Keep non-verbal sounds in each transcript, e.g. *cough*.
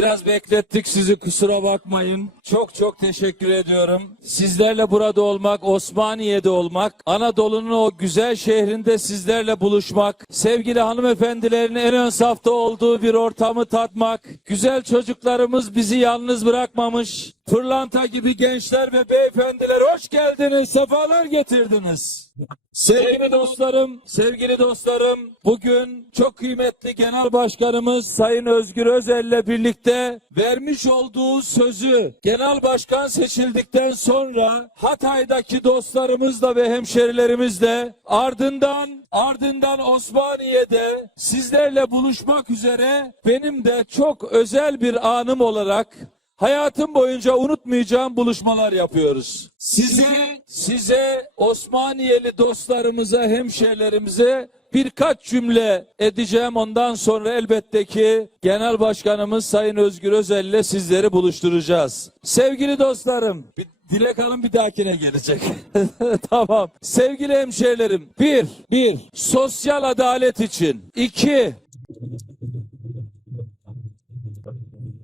Biraz beklettik sizi kusura bakmayın. Çok çok teşekkür ediyorum. Sizlerle burada olmak, Osmaniye'de olmak, Anadolu'nun o güzel şehrinde sizlerle buluşmak, sevgili hanımefendilerin en ön safta olduğu bir ortamı tatmak, güzel çocuklarımız bizi yalnız bırakmamış, pırlanta gibi gençler ve beyefendiler hoş geldiniz, sefalar getirdiniz. Sevgili dostlarım, sevgili dostlarım, bugün çok kıymetli Genel Başkanımız Sayın Özgür Özel'le birlikte vermiş olduğu sözü Genel Başkan seçildikten sonra Hatay'daki dostlarımızla ve hemşerilerimizle ardından ardından Osmaniye'de sizlerle buluşmak üzere benim de çok özel bir anım olarak Hayatım boyunca unutmayacağım buluşmalar yapıyoruz. Size, size Osmaniyeli dostlarımıza, hemşehrilerimize birkaç cümle edeceğim. Ondan sonra elbette ki Genel Başkanımız Sayın Özgür Özel ile sizleri buluşturacağız. Sevgili dostlarım, bir Dilek Hanım bir dahakine gelecek. *laughs* tamam. Sevgili hemşehrilerim, bir, bir, sosyal adalet için. iki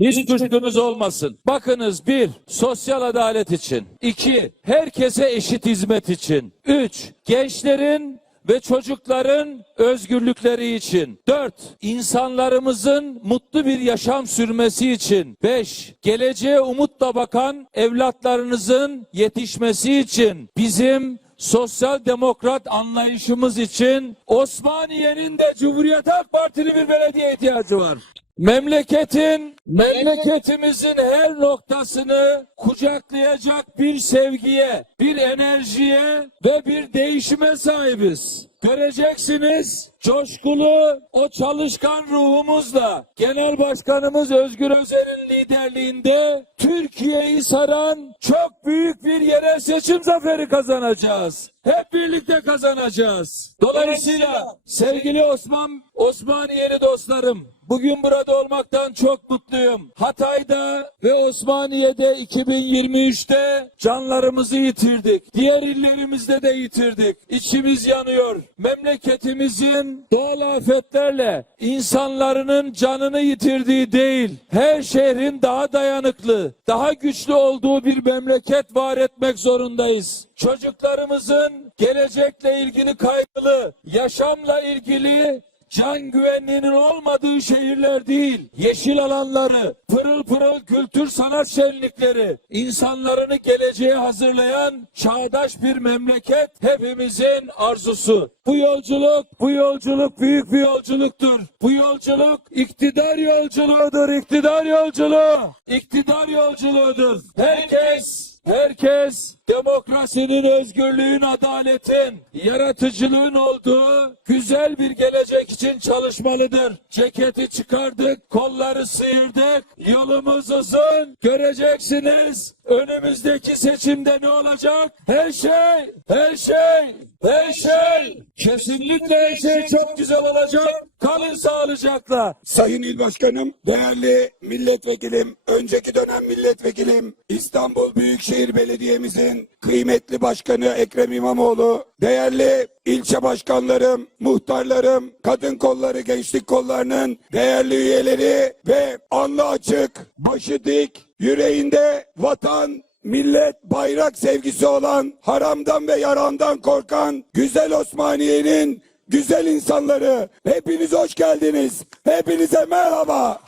Hiç kuşkunuz olmasın. Bakınız bir, sosyal adalet için. iki herkese eşit hizmet için. Üç, gençlerin ve çocukların özgürlükleri için. 4. insanlarımızın mutlu bir yaşam sürmesi için. 5. geleceğe umutla bakan evlatlarınızın yetişmesi için. Bizim sosyal demokrat anlayışımız için Osmaniye'nin de Cumhuriyet Halk Partili bir belediye ihtiyacı var. Memleketin, memleketimizin her noktasını kucaklayacak bir sevgiye, bir enerjiye ve bir değişime sahibiz. Göreceksiniz coşkulu o çalışkan ruhumuzla Genel Başkanımız Özgür Özel'in liderliğinde Türkiye'yi saran çok büyük bir yerel seçim zaferi kazanacağız. Hep birlikte kazanacağız. Dolayısıyla sevgili Osman Osmaniyeli dostlarım Bugün burada olmaktan çok mutluyum. Hatay'da ve Osmaniye'de 2023'te canlarımızı yitirdik. Diğer illerimizde de yitirdik. İçimiz yanıyor. Memleketimizin doğal afetlerle insanların canını yitirdiği değil, her şehrin daha dayanıklı, daha güçlü olduğu bir memleket var etmek zorundayız. Çocuklarımızın gelecekle ilgili kaygılı, yaşamla ilgili can güvenliğinin olmadığı şehirler değil, yeşil alanları, pırıl pırıl kültür sanat şenlikleri, insanlarını geleceğe hazırlayan çağdaş bir memleket hepimizin arzusu. Bu yolculuk, bu yolculuk büyük bir yolculuktur. Bu yolculuk iktidar yolculuğudur, iktidar yolculuğu. İktidar yolculuğudur. Herkes Herkes demokrasinin, özgürlüğün, adaletin, yaratıcılığın olduğu güzel bir gelecek için çalışmalıdır. Ceketi çıkardık, kolları sıyırdık, yolumuz uzun. Göreceksiniz önümüzdeki seçimde ne olacak? Her şey, her şey, her şey, kesinlikle her şey çok güzel olacak. Kalın sağlıcakla. Sayın İl Başkanım, değerli milletvekilim, önceki dönem milletvekilim, İstanbul Büyükşehir Belediye'mizin kıymetli başkanı Ekrem İmamoğlu, değerli ilçe başkanlarım, muhtarlarım, kadın kolları, gençlik kollarının değerli üyeleri ve anlı açık, başı dik, yüreğinde vatan, millet, bayrak sevgisi olan, haramdan ve yarandan korkan güzel Osmaniye'nin güzel insanları. Hepiniz hoş geldiniz. Hepinize merhaba.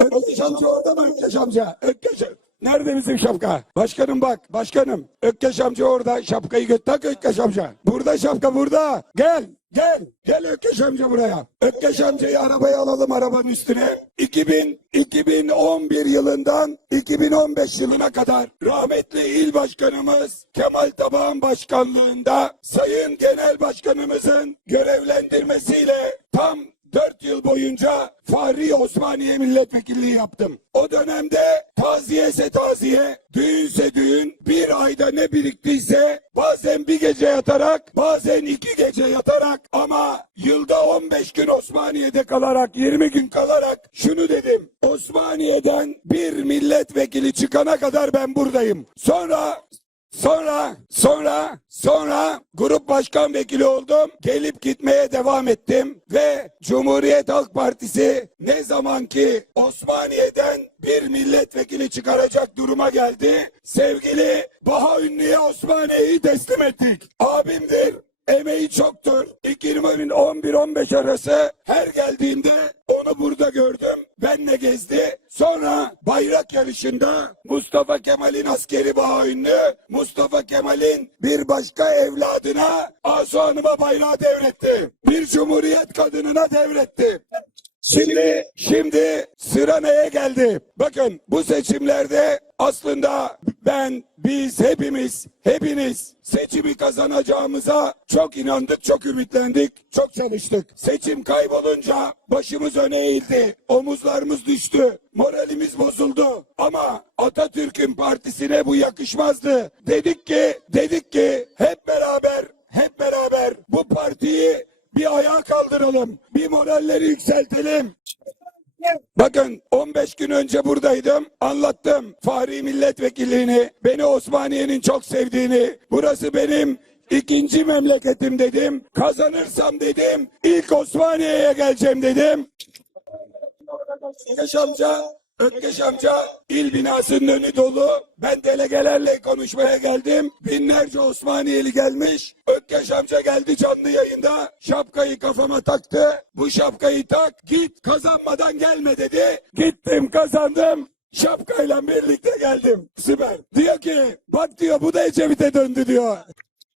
Ökkeş orada mı Ökkeş amca? Ökkeş Nerede bizim şapka? Başkanım bak, başkanım. Ökkeş amca orada. Şapkayı göt tak Ökkeş amca. Burada şapka burada. Gel, gel. Gel Ökkeş amca buraya. Ökkeş amcayı arabaya alalım arabanın üstüne. 2000, 2011 yılından 2015 yılına kadar rahmetli il başkanımız Kemal Tabağan başkanlığında Sayın Genel Başkanımızın görevlendirmesiyle tam Dört yıl boyunca Fahri Osmaniye milletvekilliği yaptım. O dönemde taziyese taziye, düğünse düğün, bir ayda ne biriktiyse bazen bir gece yatarak, bazen iki gece yatarak ama yılda 15 gün Osmaniye'de kalarak, 20 gün kalarak şunu dedim. Osmaniye'den bir milletvekili çıkana kadar ben buradayım. Sonra Sonra, sonra, sonra grup başkan vekili oldum. Gelip gitmeye devam ettim. Ve Cumhuriyet Halk Partisi ne zaman ki Osmaniye'den bir milletvekili çıkaracak duruma geldi. Sevgili Baha Ünlü'ye Osmaniye'yi teslim ettik. Abimdir. Emeği çoktur. 2011-15 arası her geldiğimde onu burada gördüm. Benle gezdi. Sonra bayrak yarışında Mustafa Kemal'in askeri baha ünlü Mustafa Kemal'in bir başka evladına Asu Hanım'a bayrağı devretti. Bir cumhuriyet kadınına devretti. Şimdi şimdi sıra neye geldi? Bakın bu seçimlerde aslında ben, biz hepimiz, hepiniz seçimi kazanacağımıza çok inandık, çok ümitlendik, çok çalıştık. Seçim kaybolunca başımız öne eğildi, omuzlarımız düştü, moralimiz bozuldu. Ama Atatürk'ün partisine bu yakışmazdı. Dedik ki, dedik ki hep beraber, hep beraber bu partiyi bir ayağa kaldıralım. Moralleri yükseltelim. Bakın 15 gün önce buradaydım. Anlattım Fahri milletvekilliğini. Beni Osmaniye'nin çok sevdiğini. Burası benim ikinci memleketim dedim. Kazanırsam dedim. ilk Osmaniye'ye geleceğim dedim. Ökkeş amca, Ökkeş amca il binasının önü dolu. Ben delegelerle konuşmaya geldim. Binlerce Osmaniyeli gelmiş. Ökkeş amca geldi canlı yayında. Şapkayı kafama taktı. Bu şapkayı tak git kazanmadan gelme dedi. Gittim kazandım. Şapkayla birlikte geldim. Süper. Diyor ki bak diyor bu da Ecevit'e döndü diyor.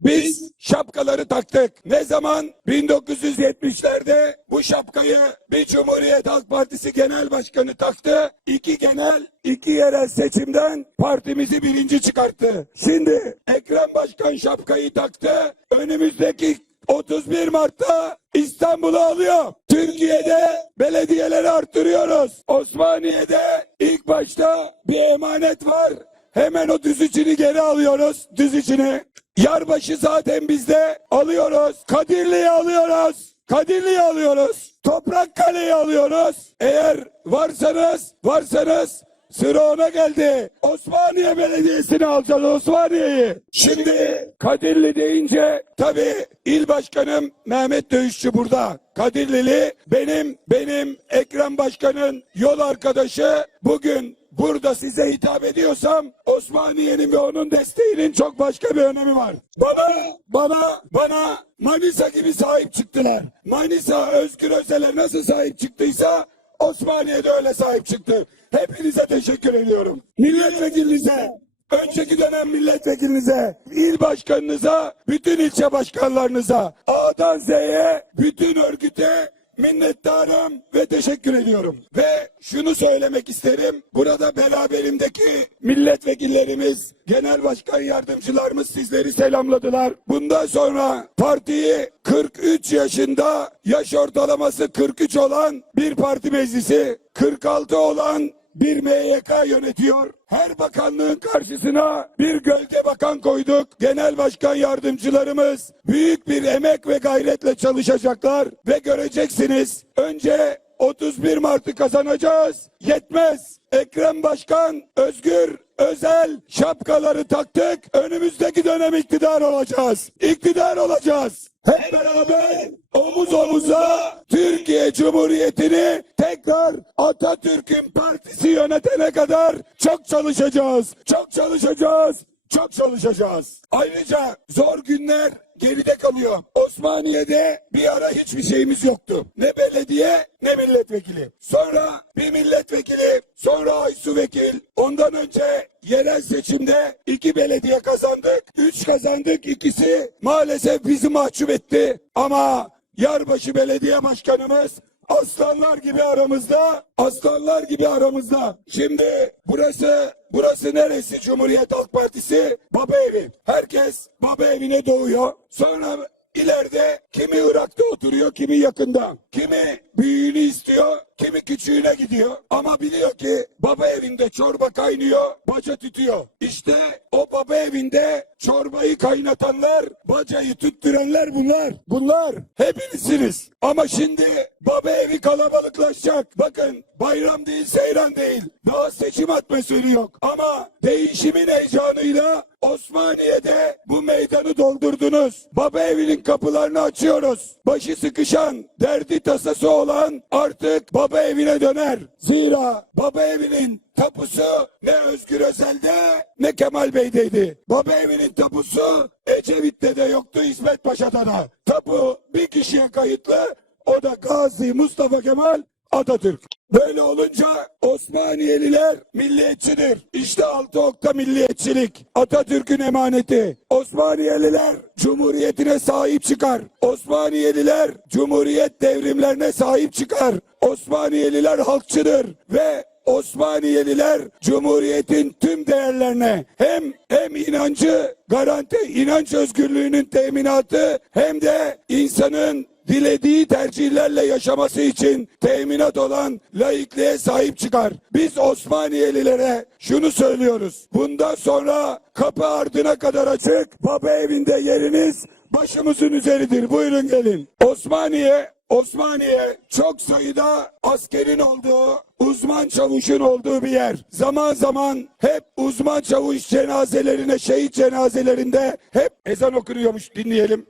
Biz şapkaları taktık. Ne zaman? 1970'lerde bu şapkayı bir Cumhuriyet Halk Partisi Genel Başkanı taktı. İki genel, iki yerel seçimden partimizi birinci çıkarttı. Şimdi Ekrem Başkan şapkayı taktı. Önümüzdeki 31 Mart'ta İstanbul'u alıyor. Türkiye'de belediyeleri arttırıyoruz. Osmaniye'de ilk başta bir emanet var. Hemen o düz içini geri alıyoruz. Düz içini. Yarbaşı zaten bizde alıyoruz. Kadirli'yi alıyoruz. Kadirli'yi alıyoruz. Toprak Kale'yi alıyoruz. Eğer varsanız, varsanız sıra ona geldi. Osmaniye Belediyesi'ni alacağız Osmaniye'yi. Şimdi Kadirli deyince tabii il başkanım Mehmet Dövüşçü burada. Kadirlili benim benim Ekrem Başkan'ın yol arkadaşı bugün burada size hitap ediyorsam Osmaniye'nin ve onun desteğinin çok başka bir önemi var. Bana, bana, bana Manisa gibi sahip çıktılar. Manisa Özgür Özel'e nasıl sahip çıktıysa Osmaniye'de öyle sahip çıktı. Hepinize teşekkür ediyorum. Milletvekilinize, önceki dönem milletvekilinize, il başkanınıza, bütün ilçe başkanlarınıza, A'dan Z'ye, bütün örgüte minnettarım ve teşekkür ediyorum. Ve şunu söylemek isterim. Burada beraberimdeki milletvekillerimiz, genel başkan yardımcılarımız sizleri selamladılar. Bundan sonra partiyi 43 yaşında yaş ortalaması 43 olan bir parti meclisi, 46 olan bir MYK yönetiyor. Her bakanlığın karşısına bir gölge bakan koyduk. Genel başkan yardımcılarımız büyük bir emek ve gayretle çalışacaklar ve göreceksiniz. Önce 31 Mart'ı kazanacağız. Yetmez. Ekrem Başkan, Özgür, Özel şapkaları taktık. Önümüzdeki dönem iktidar olacağız. İktidar olacağız. Hep beraber omuz omuza Türkiye Cumhuriyeti'ni tekrar Atatürk'ün partisi yönetene kadar çok çalışacağız. Çok çalışacağız. Çok çalışacağız. Ayrıca zor günler geride kalıyor. Osmaniye'de bir ara hiçbir şeyimiz yoktu. Ne belediye ne milletvekili. Sonra bir milletvekili, sonra Aysu Vekil. Ondan önce yerel seçimde iki belediye kazandık. Üç kazandık. ikisi maalesef bizi mahcup etti. Ama Yarbaşı Belediye Başkanımız aslanlar gibi aramızda, aslanlar gibi aramızda. Şimdi burası, burası neresi Cumhuriyet Halk Partisi? Baba evi. Herkes baba evine doğuyor. Sonra ileride kimi Irak'ta oturuyor, kimi yakında. Kimi büyüğünü istiyor, kimi küçüğüne gidiyor. Ama biliyor ki baba evinde çorba kaynıyor, baca tütüyor. İşte o baba evinde çorbayı kaynatanlar, bacayı tüttürenler bunlar. Bunlar hepinizsiniz. Ama şimdi baba evi kalabalıklaşacak. Bakın bayram değil, seyran değil. Daha seçim atmosferi yok. Ama değişimin heyecanıyla Osmaniye'de bu meydanı doldurdunuz. Baba evinin kapılarını açıyoruz. Başı sıkışan, derdi tasası olan artık baba evine döner. Zira baba evinin tapusu ne Özgür Özel'de ne Kemal Bey'deydi. Baba evinin tapusu Ecevit'te de yoktu İsmet Paşa'da da. Tapu bir kişiye kayıtlı o da Gazi Mustafa Kemal Atatürk. Böyle olunca Osmaniyeliler milliyetçidir. İşte altı okta milliyetçilik. Atatürk'ün emaneti. Osmaniyeliler Cumhuriyetine sahip çıkar. Osmaniyeliler Cumhuriyet devrimlerine sahip çıkar. Osmaniyeliler halkçıdır ve Osmaniyeliler Cumhuriyet'in tüm değerlerine hem hem inancı garanti inanç özgürlüğünün teminatı hem de insanın dilediği tercihlerle yaşaması için teminat olan laikliğe sahip çıkar. Biz Osmaniyelilere şunu söylüyoruz. Bundan sonra kapı ardına kadar açık. Baba evinde yeriniz başımızın üzeridir. Buyurun gelin. Osmaniye Osmaniye çok sayıda askerin olduğu, uzman çavuşun olduğu bir yer. Zaman zaman hep uzman çavuş cenazelerine, şehit cenazelerinde hep ezan okunuyormuş dinleyelim.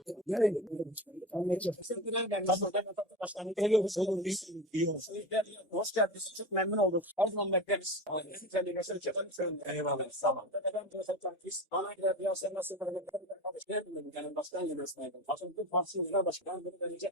Hoş geldiniz. Çok memnun olduk. Her zaman bekleriz. Güzelliği mesele çekelim. Eyvallah. Tamam. Ben de mesela biz bana gider bir sen nasıl böyle bilmiyorum. Yani başkan yönetmenim. Aslında partisinden başkan bunu verecek.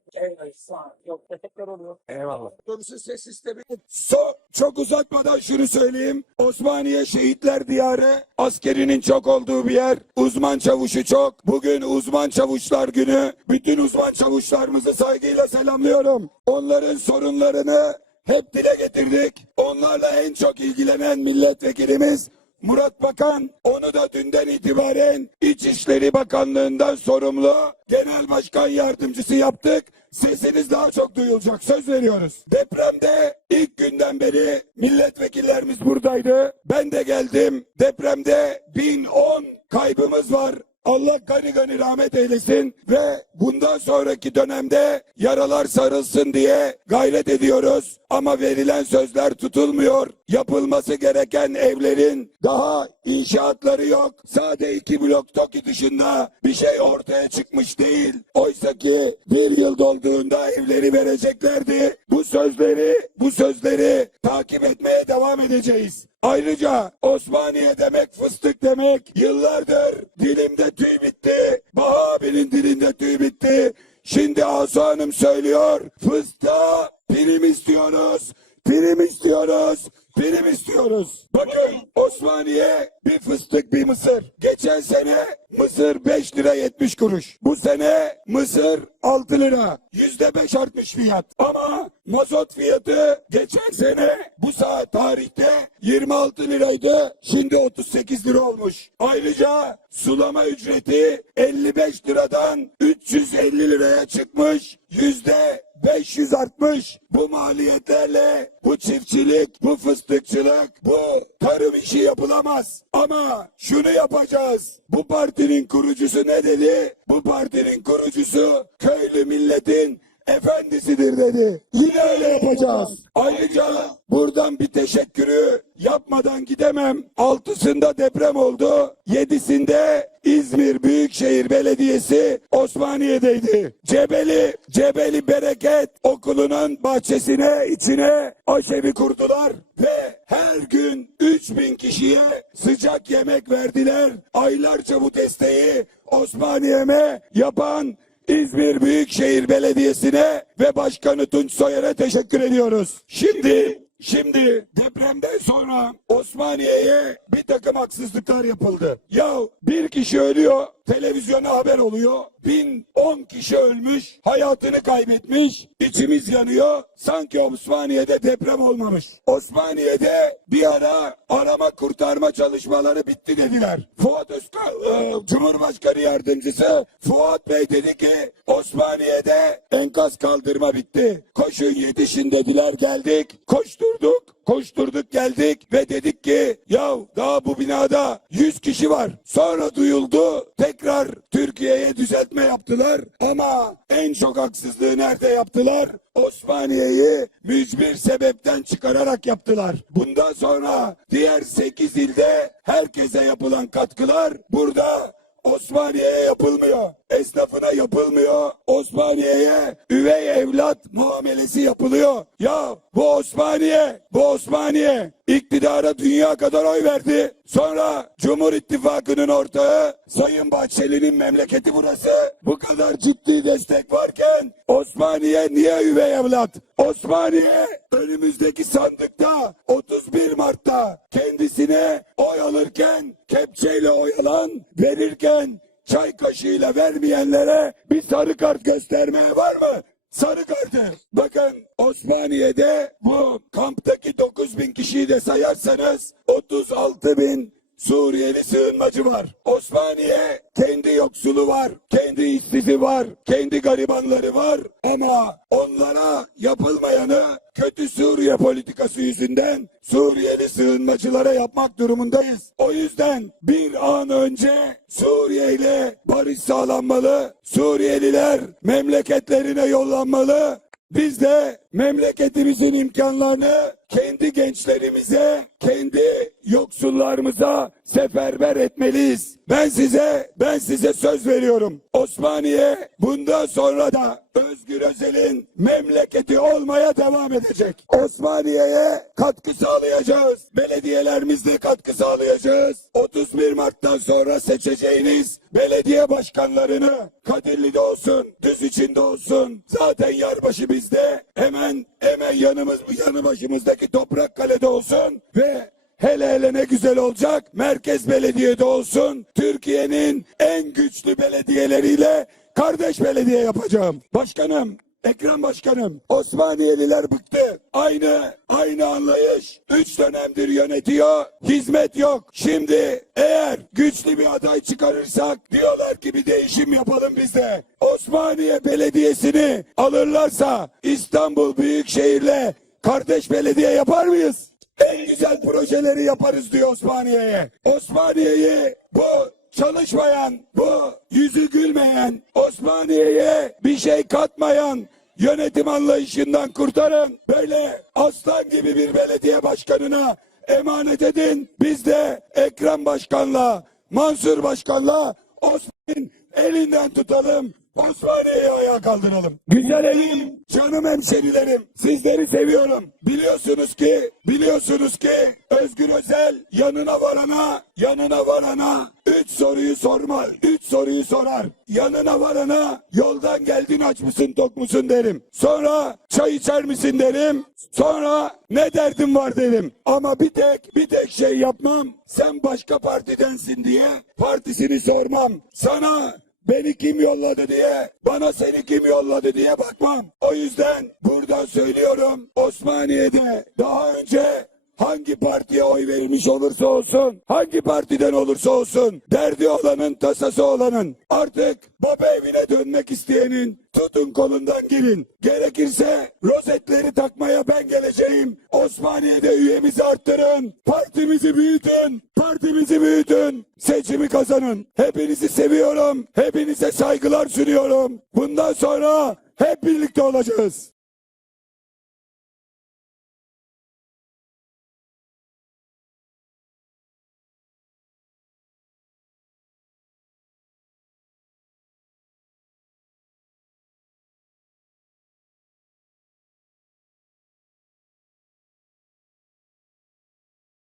Ol. Yok teşekkür oluyor. Eyvallah. Otobüsün ses sistemi. So, çok uzatmadan şunu söyleyeyim. Osmaniye şehitler diyarı. Askerinin çok olduğu bir yer. Uzman çavuşu çok. Bugün uzman çavuşlar günü. Bütün uzman çavuşlarımızı saygıyla selamlıyorum. Onların sorunlarını hep dile getirdik. Onlarla en çok ilgilenen milletvekilimiz Murat Bakan onu da dünden itibaren İçişleri Bakanlığından sorumlu genel başkan yardımcısı yaptık. Sesiniz daha çok duyulacak söz veriyoruz. Depremde ilk günden beri milletvekillerimiz buradaydı. Ben de geldim. Depremde 1010 kaybımız var. Allah gani gani rahmet eylesin ve bundan sonraki dönemde yaralar sarılsın diye gayret ediyoruz. Ama verilen sözler tutulmuyor. Yapılması gereken evlerin daha inşaatları yok. Sade iki blok TOKİ dışında bir şey ortaya çıkmış değil. Oysa ki bir yıl dolduğunda evleri vereceklerdi. Bu sözleri, bu sözleri takip etmeye devam edeceğiz. Ayrıca Osmaniye demek fıstık demek. Yıllardır dilimde tüy bitti. Baha abinin dilinde tüy bitti. Şimdi Asu Hanım söylüyor. Fıstığa prim istiyoruz. Prim istiyoruz. Prim istiyoruz. Bakın Osmaniye bir fıstık bir mısır. Geçen sene mısır 5 lira 70 kuruş. Bu sene mısır 6 lira. Yüzde 5 artmış fiyat. Ama mazot fiyatı geçen sene bu saat tarihte 26 liraydı. Şimdi 38 lira olmuş. Ayrıca sulama ücreti 55 liradan 350 liraya çıkmış. Yüzde 500 artmış. Bu maliyetlerle bu çiftçilik, bu fıstıkçılık, bu tarım işi yapılamaz. Ama şunu yapacağız. Bu partinin kurucusu ne dedi? Bu partinin kurucusu köylü milletin efendisidir dedi. Yine öyle yapacağız. Ayrıca buradan bir teşekkürü yapmadan gidemem. Altısında deprem oldu. Yedisinde İzmir Büyükşehir Belediyesi Osmaniye'deydi. Cebeli, Cebeli Bereket okulunun bahçesine, içine aşevi kurdular ve her gün 3000 kişiye sıcak yemek verdiler. Aylarca bu desteği Osmaniye'me yapan İzmir Büyükşehir Belediyesi'ne ve Başkanı Tunç Soyer'e teşekkür ediyoruz. Şimdi Şimdi depremden sonra Osmaniye'ye bir takım haksızlıklar yapıldı. Ya bir kişi ölüyor, televizyona haber oluyor. 1010 kişi ölmüş, hayatını kaybetmiş, içimiz yanıyor. Sanki Osmaniye'de deprem olmamış. Osmaniye'de bir ara arama kurtarma çalışmaları bitti dediler. Fuat Özkan, e, Cumhurbaşkanı Yardımcısı Fuat Bey dedi ki Osmaniye'de enkaz kaldırma bitti. Koşun yetişin dediler geldik. Koşturduk. Koşturduk geldik ve dedik ki ya daha bu binada 100 kişi var. Sonra duyuldu tekrar Türkiye'ye düzeltme yaptılar ama en çok haksızlığı nerede yaptılar? Osmaniye'yi mücbir sebepten çıkararak yaptılar. Bundan sonra diğer 8 ilde herkese yapılan katkılar burada Osmaniye'ye yapılmıyor. Esnafına yapılmıyor. Osmaniye'ye üvey evlat muamelesi yapılıyor. Ya bu Osmaniye, bu Osmaniye iktidara dünya kadar oy verdi. Sonra Cumhur İttifakı'nın ortağı Sayın Bahçeli'nin memleketi burası. Bu kadar ciddi destek varken Osmaniye niye üvey evlat? Osmaniye önümüzdeki sandıkta 31 Mart'ta kendisine oy alırken kepçeyle oy alan verirken çay kaşığıyla vermeyenlere bir sarı kart göstermeye var mı? Sarı kartı. Bakın Osmaniye'de bu kamptaki 9 bin kişiyi de sayarsanız 36 bin Suriyeli sığınmacı var. Osmaniye kendi yoksulu var, kendi işsizi var, kendi garibanları var ama onlara yapılmayanı kötü Suriye politikası yüzünden Suriyeli sığınmacılara yapmak durumundayız. O yüzden bir an önce Suriye ile barış sağlanmalı. Suriyeliler memleketlerine yollanmalı. Biz de memleketimizin imkanlarını kendi gençlerimize, kendi yoksullarımıza seferber etmeliyiz. Ben size, ben size söz veriyorum. Osmaniye bundan sonra da Özgür Özel'in memleketi olmaya devam edecek. Osmaniye'ye katkı sağlayacağız. Belediyelerimizle katkı sağlayacağız. 31 Mart'tan sonra seçeceğiniz belediye başkanlarını Kadirli'de olsun, düz içinde olsun. Zaten yarbaşı bizde. Hemen hemen yanımız yanı başımızdaki toprak kalede olsun ve hele hele ne güzel olacak. Merkez belediyede olsun. Türkiye'nin en güçlü belediyeleriyle kardeş belediye yapacağım. Başkanım Ekrem Başkanım, Osmaniyeliler bıktı. Aynı, aynı anlayış. Üç dönemdir yönetiyor, hizmet yok. Şimdi eğer güçlü bir aday çıkarırsak diyorlar ki bir değişim yapalım biz de. Osmaniye Belediyesi'ni alırlarsa İstanbul Büyükşehir'le kardeş belediye yapar mıyız? En güzel projeleri yaparız diyor Osmaniye'ye. Osmaniye'yi bu çalışmayan, bu yüzü gülmeyen, Osmaniye'ye bir şey katmayan yönetim anlayışından kurtarın. Böyle aslan gibi bir belediye başkanına emanet edin. Biz de Ekrem Başkan'la, Mansur Başkan'la Osman'ın elinden tutalım. Osmaniye'yi ayağa kaldıralım. Güzel elim, canım hemşerilerim, sizleri seviyorum. Biliyorsunuz ki, biliyorsunuz ki Özgür Özel yanına varana, yanına varana üç soruyu sormaz. Üç soruyu sorar. Yanına varana yoldan geldin aç mısın tok musun derim. Sonra çay içer misin derim. Sonra ne derdin var derim. Ama bir tek, bir tek şey yapmam. Sen başka partidensin diye partisini sormam. Sana Beni kim yolladı diye, bana seni kim yolladı diye bakmam. O yüzden buradan söylüyorum Osmaniye'de daha önce hangi partiye oy verilmiş olursa olsun, hangi partiden olursa olsun, derdi olanın, tasası olanın, artık baba evine dönmek isteyenin tutun kolundan girin. Gerekirse rozetleri takmaya ben geleceğim. Osmaniye'de üyemizi arttırın. Partimizi büyütün. Partimizi büyütün. Seçimi kazanın. Hepinizi seviyorum. Hepinize saygılar sunuyorum. Bundan sonra hep birlikte olacağız.